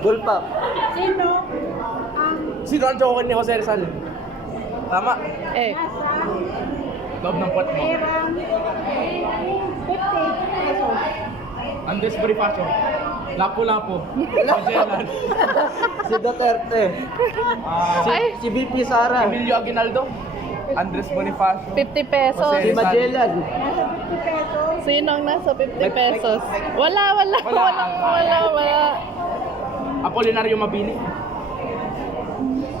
Gulpap. Sino ang Sino ang joker ni Jose Rizal? Tama. Eh, Loob ng pot mo. perang 50 pesos? Andres Bonifacio. Lapu-lapu. Magellan. Si Duterte. Ay. Si VP Sara. Emilio Aguinaldo. Andres Bonifacio. 50 pesos. Jose Si Magellan. Nasa 50 pesos? Sino ang nasa 50 pesos? Wala. Apolinario Mabini.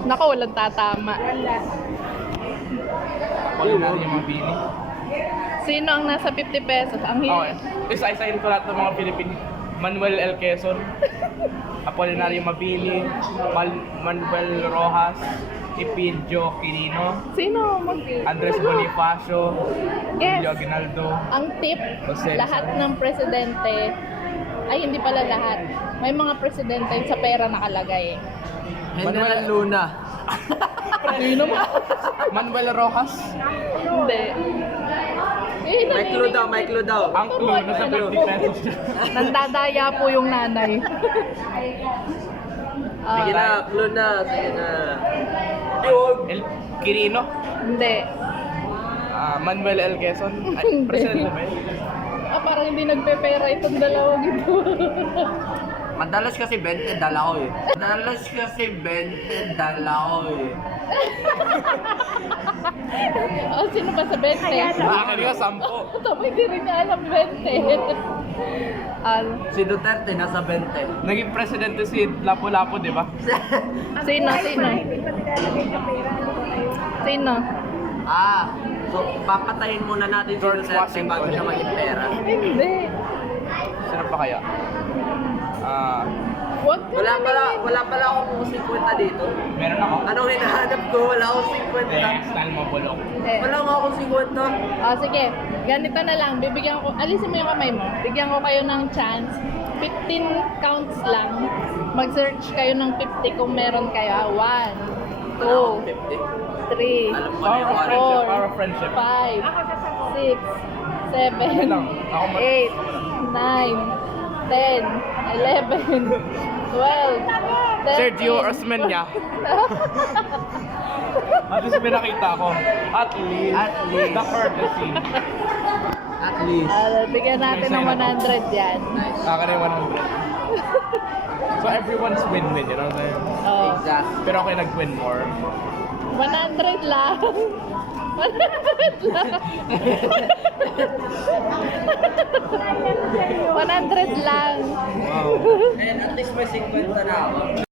Naku, walang tatama. Wala. Apolinario Mabini. Sino ang nasa 50 pesos? Ang Okay. Isa-isahin ko lahat ng mga Pilipino. Manuel L. Quezon. Apolinario Mabini. Manuel Rojas. Ipilio Quirino. Sino? Andres Bonifacio. Yes. Emilio Aguinaldo. Ang tip, Jose lahat ng presidente, ay hindi pala lahat. May mga presidente sa pera nakalagay. General Luna. Sino ba? Manuel Rojas. Hindi. Eh, May clue daw, may clue daw. Ang clue nasa 50 pesos. Nandadaya po yung nanay. Sige na, clue na. Sige na. El Quirino. Hindi. Manuel L. Quezon. Ay, Hindi. presidente ba yun? Parang hindi nagpepera itong dalawang ito. Madalas kasi 20 dala ko eh. Madalas kasi 20 dala ko eh. Sino ba sa 20? Akin nga, 10. Tama, hindi rin niya alam 20. Si Duterte nasa 20. Naging presidente si Lapu-Lapu, di ba? Sino? Hindi pa nilalagay sa pera. Ano ba kayo? Sino? So papatayin muna natin si George Duterte Washington. bago siya maging pera. Hindi. Sino pa kaya? Wag ka Wala pala akong 50 dito. Meron ako. Anong hinahanap ko? Wala akong 50. Style mo, bulok. Wala nga akong 50. Sige, ganito na lang. Bibigyan ko, alisin mo yung kamay mo. Bigyan ko kayo ng chance. 15 counts lang. Mag-search kayo ng 50 kung meron kayo. 1, Wala akong 2, 50. 3, Alam ko na yung Power ano. friendship, power friendship. 5, Ako sasagot. 6, 7, lang. Ako 8, 9, 10, 11, 12, 13. Sergio Osmeña. At least pinakita ko. At least. At least. The courtesy. At least. Bigyan natin ng 100 yan. Akin na yung 100. So everyone's win-win, you know what I'm saying? Oh, Exactly. Pero ako yung nag-win more. 100 lang. 100 lang. 100 lang. Wow. And at least may 50 na ako.